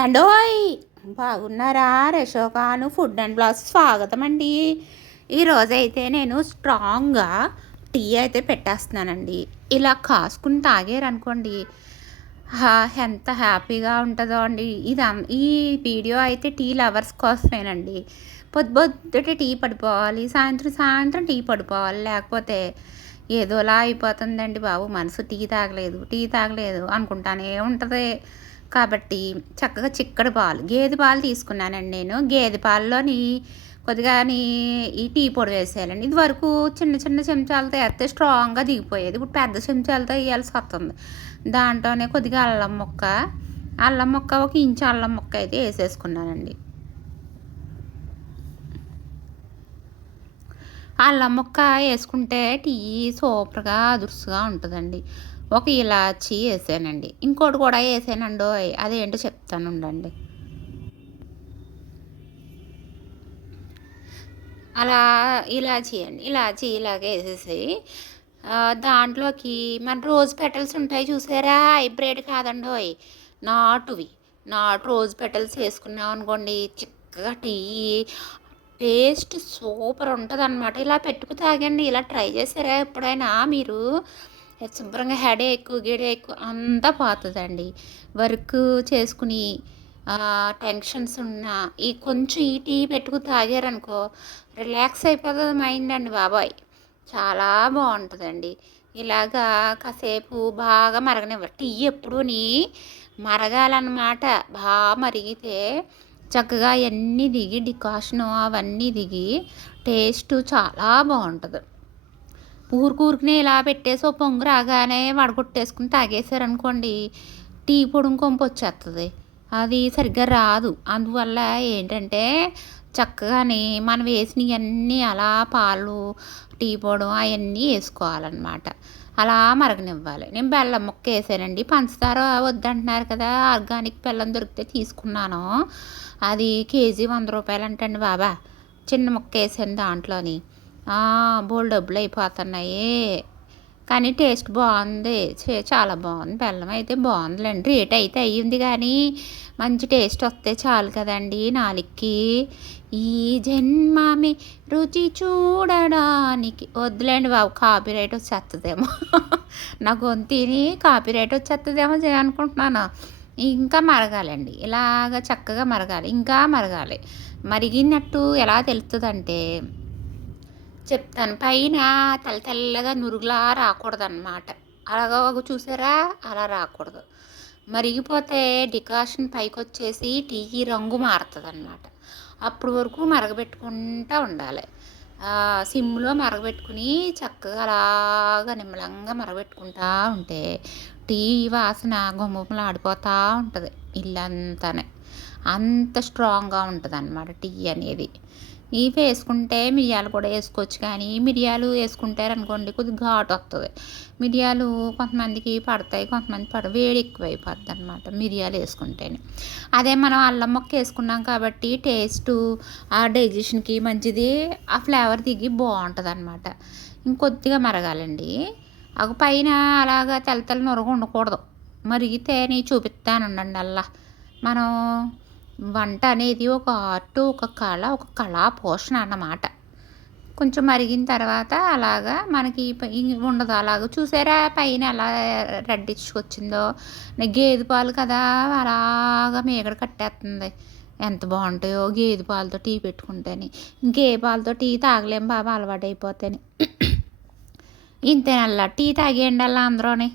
అండోయ్ బాగున్నారా? రషోకాను food and blogs స్వాగతం అండి. ఈరోజైతే నేను స్ట్రాంగ్గా టీ అయితే పెట్టేస్తున్నానండి. ఇలా కాసుకుని తాగారనుకోండి, ఎంత హ్యాపీగా ఉంటుందో అండి. ఈ వీడియో అయితే టీ లవర్స్ కోసమేనండి. పొద్దుటి టీ పడిపోవాలి, సాయంత్రం సాయంత్రం టీ పడిపోవాలి, లేకపోతే ఏదోలా అయిపోతుందండి బాబు. మనసు టీ తాగలేదు అనుకుంటానే ఉంటుంది. కాబట్టి చక్కగా చిక్కడి పాలు, గేదె పాలు తీసుకున్నానండి నేను. గేదె పాలలోని కొద్దిగాని ఈ టీ పొడి వేసేయాలండి. ఇది వరకు చిన్న చిన్న చెంచాలతో వేస్తే స్ట్రాంగ్గా దిగిపోయేది. ఇప్పుడు పెద్ద చెంచాలతో వేయాల్సి వస్తుంది. దాంట్లోనే కొద్దిగా అల్లం ముక్క 1 ఇంచు అల్లం ముక్క అయితే వేసేసుకున్నానండి. అల్లం ముక్క వేసుకుంటే టీ సూపర్గా అదుర్సుగా ఉంటుందండి. 1 ఇలాచీ వేసానండి. ఇంకోటి కూడా వేసానండి, అదేంటో చెప్తాను ఉండండి. అలా ఇలాచీ ఇలాగే వేసేసి దాంట్లోకి మన రోజ్ పెటల్స్ ఉంటాయి చూసారా? హైబ్రిడ్ కాదండి, నాటు రోజ్ పెటల్స్ వేసుకున్నాం అనుకోండి, చిక్కగా టీ టేస్ట్ సూపర్ ఉంటుంది అనమాట. ఇలా పెట్టుకు తాగండి. ఇలా ట్రై చేసారా ఎప్పుడైనా మీరు? శుభ్రంగా హెడేక్ అంతా పోతుందండి. వర్క్ చేసుకుని టెన్షన్స్ ఉన్నా కొంచెం ఈ టీ పెట్టుకు తాగారనుకో, రిలాక్స్ అయిపోతుంది మైండ్ అండి బాబాయ్. చాలా బాగుంటుందండి. ఇలాగా కాసేపు బాగా మరగనివ్వాలి. టీ ఎప్పుడూని మరగాలన్నమాట. బాగా మరిగితే చక్కగా అవన్నీ దిగి, డికాషను అవన్నీ దిగి టేస్ట్ చాలా బాగుంటుంది. ఊరికనే ఇలా పెట్టేసి పొంగు రాగానే వడగొట్టేసుకుని తాగేసారనుకోండి, టీ పొడి కొంపు వచ్చేస్తుంది. అది సరిగ్గా రాదు. అందువల్ల ఏంటంటే చక్కగానే మనం వేసినవన్నీ అలా పాలు, టీ పొడి అవన్నీ వేసుకోవాలన్నమాట. అలా మరగనివ్వాలి. నేను బెల్లం ముక్క వేసానండి. పంచదార వద్దంటున్నారు కదా, ఆర్గానిక్ బెల్లం దొరికితే తీసుకున్నాను. అది కేజీ 100 రూపాయలు అంటండి బాబా. చిన్న ముక్క వేసాను దాంట్లోని. బోల్ డబ్బులు అయిపోతున్నాయి, కానీ టేస్ట్ బాగుంది. చాలా బాగుంది. బెల్లం అయితే బాగుందిలేండి. రేట్ అయితే అయ్యింది, కానీ మంచి టేస్ట్ వస్తే చాలు కదండి నాలుగుకి. ఈ జన్మమే రుచి చూడడానికి. వద్దులేండి బాబు, కాపీరైట్ వచ్చేస్తుందేమో. నా గొంతుని కాపీరైట్ వచ్చేస్తుందేమో అనుకుంటున్నాను. ఇంకా మరగాలండి. ఇలాగ చక్కగా మరగాలి, ఇంకా మరగాలి. మరిగినట్టు ఎలా తెలుస్తుందంటే చెప్తాను. పైన తెల్లగా నురుగులా రాకూడదన్నమాట. అలాగా చూసారా? అలా రాకూడదు. మరిగిపోతే డికాషన్ పైకి వచ్చేసి టీ రంగు మారుతుంది అన్నమాట. అప్పుడు వరకు మరగబెట్టుకుంటూ ఉండాలి. సిమ్లో మరగబెట్టుకుని చక్కగా అలాగా నిమ్మలంగా మరగబెట్టుకుంటూ ఉంటే టీ వాసన గుమ్మలు ఆడిపోతూ ఉంటుంది ఇల్లంతానే. అంత స్ట్రాంగ్గా ఉంటుంది అన్నమాట టీ అనేది. ఇవి వేసుకుంటే మిరియాలు కూడా వేసుకోవచ్చు, కానీ మిరియాలు వేసుకుంటారనుకోండి కొద్దిగా ఘాటు వస్తుంది. మిరియాలు కొంతమందికి పడతాయి, కొంతమంది వేడి ఎక్కువైపోద్ది అనమాట మిరియాలు వేసుకుంటేనే. అదే మనం అల్లం ముక్క వేసుకున్నాం కాబట్టి టేస్టు ఆ డైజెషన్కి మంచిది, ఆ ఫ్లేవర్ దిగి బాగుంటుంది అనమాట. ఇంకొద్దిగా మరగాలండి. పైన అలాగా తెల్ల నొరగ ఉండకూడదు. మరిగితే నేను చూపిస్తానండి. అల్లా మనం వంట అనేది ఒక ఆర్ట్, ఒక కళా పోషణ అన్నమాట. కొంచెం మరిగిన తర్వాత అలాగా మనకి ఉండదు. అలాగ చూసారా పైన ఎలా రెడ్డిచ్చుకొచ్చిందో? గేదె పాలు కదా, అలాగా మీగడ కట్టేస్తుంది. ఎంత బాగుంటాయో గేదె పాలతో టీ పెట్టుకుంటేని. ఇంకే పాలతో టీ తాగలేం బాబా, అలవాటు అయిపోతేని. ఇంతేనల్లా టీ తాగేయండి అలా అందరూనే.